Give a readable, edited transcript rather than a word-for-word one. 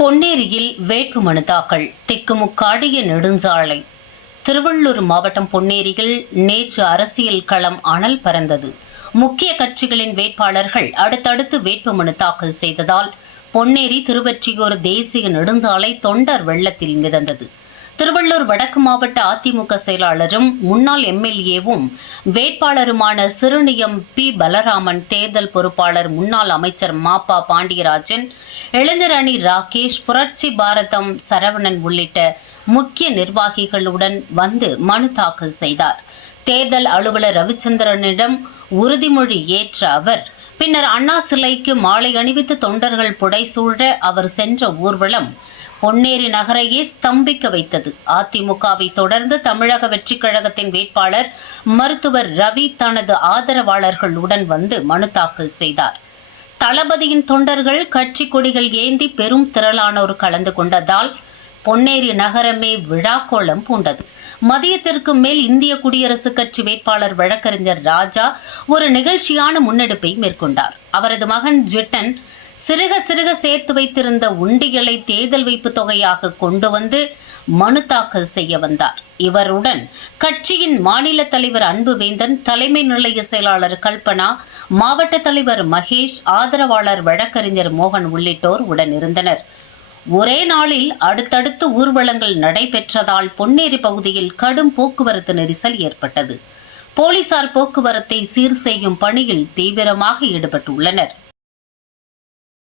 பொன்னேரியில் வேட்புமனு தாக்கல். திக்குமுக்காடிய நெடுஞ்சாலை. திருவள்ளூர் மாவட்டம் பொன்னேரியில் நேற்று அரசியல் களம் அனல் பறந்தது. முக்கிய கட்சிகளின் வேட்பாளர்கள் அடுத்தடுத்து வேட்புமனு தாக்கல் செய்ததால் பொன்னேரி திருவொற்றியூர் தேசிய நெடுஞ்சாலை தொண்டர் வெள்ளத்தில் மிதந்தது. திருவள்ளூர் வடக்கு மாவட்ட அதிமுக செயலாளரும் முன்னாள் எம்எல்ஏவும் வேட்பாளருமான சிறுநியம் பி. பலராமன், தேர்தல் பொறுப்பாளர் முன்னாள் அமைச்சர் மாப்பா பாண்டியராஜன், இளைஞர் அணி ராகேஷ், புரட்சி பாரதம் சரவணன் உள்ளிட்ட முக்கிய நிர்வாகிகளுடன் வந்து மனு தாக்கல் செய்தார். தேர்தல் அலுவலர் ரவிச்சந்திரனிடம் உறுதிமொழி ஏற்ற அவர் பின்னர் அண்ணா சிலைக்கு மாலை அணிவித்து தொண்டர்கள் புடைசூழ அவர் சென்ற ஊர்வலம் பொன்னேரி நகரையே ஸ்தம்பிக்க வைத்தது. அதிமுகவை தொடர்ந்து தமிழக வெற்றிக் கழகத்தின் வேட்பாளர் மருத்துவர் ரவி தனது ஆதரவாளர்களுடன் வந்து மனு தாக்கல் செய்தார். தளபதியின் தொண்டர்கள் கட்சி கொடிகள் ஏந்தி பெரும் திரளானோர் கலந்து கொண்டதால் பொன்னேரி நகரமே விழாக்கோலம் பூண்டது. மதியத்திற்கு மேல் இந்திய குடியரசுக் கட்சி வேட்பாளர் வழக்கறிஞர் ராஜா ஒரு நிகழ்ச்சியான முன்னெடுப்பை மேற்கொண்டார். அவரது மகன் ஜிட்டன் சிறுக சிறுக சேர்த்து வைத்திருந்த உண்டிகளை தேர்தல் வைப்பு தொகையாக கொண்டு வந்து மனு தாக்கல் செய்ய வந்தார். இவருடன் கட்சியின் மாநில தலைவர் அன்புவேந்தன், தலைமை நிலைய செயலாளர் கல்பனா, மாவட்ட தலைவர் மகேஷ், ஆதரவாளர் வழக்கறிஞர் மோகன் உள்ளிட்டோர் உடன் இருந்தனர். ஒரே நாளில் அடுத்தடுத்து ஊர்வலங்கள் நடைபெற்றதால் பொன்னேரி பகுதியில் கடும் போக்குவரத்து நெரிசல் ஏற்பட்டது. போலீசார் போக்குவரத்தை சீர் செய்யும் பணியில் தீவிரமாக ஈடுபட்டுள்ளனர்.